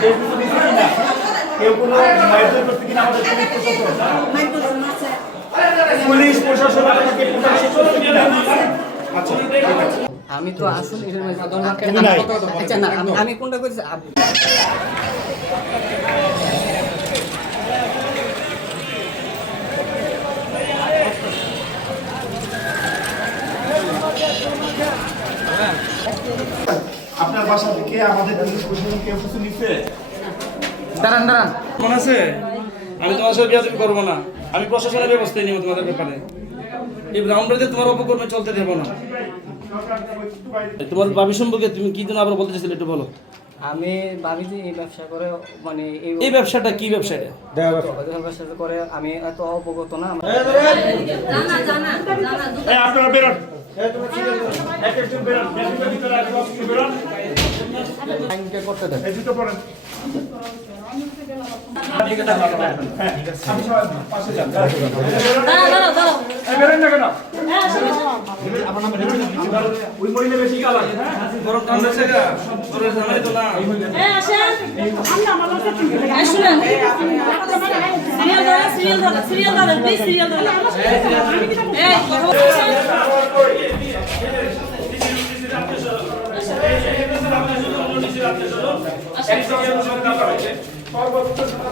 কেউ কিছু দিচ্ছে কিনা, কেউ কোনো মারধর করছে কিনা আমাদের পুলিশ প্রশাসন আপনাকে প্রশাসন করছে কিনা? আচ্ছা ঠিক আছে। আমি তো আসলে তুমি নাই। আচ্ছা না আমি কোনটা করেছি আপনার বাসা থেকে আমাদের পুলিশ প্রশাসন কেউ কিছু নিচ্ছে? দাঁড়ান দাঁড়ান মনে আছে আমি তোমার সাথে বিয়াদবি করবো না, আমি প্রশাসনের ব্যবস্থা নিব তোমাদের ব্যাপারে। এই রাউন্ডারে তোমার অপকর্মে চলতে দেবো না। তোমার ভাবি সম্পর্কে তুমি কি যেন আবার বলতে চাইছিলে একটু বলো। আমি ভাবি যে এই ব্যবসা করে মানে এই ব্যবসাটা কি ব্যবসা এটা? ব্যবসা করে আমি এত অবগত না। এই আপনারা বেরোন, এক একজন বেরোন, বেরোন ভিতরে আসুন, আপনি বেরোন। আইনকে করতে দেন। এই জুতো পরেন। হ্যাঁ, আপনি সবাই পাশে যান। এই বেরোন না কেন? ওই মহিলা বেশি কালা। গরম ঠান্ডা সেটা তোর জানাই তো না। একদম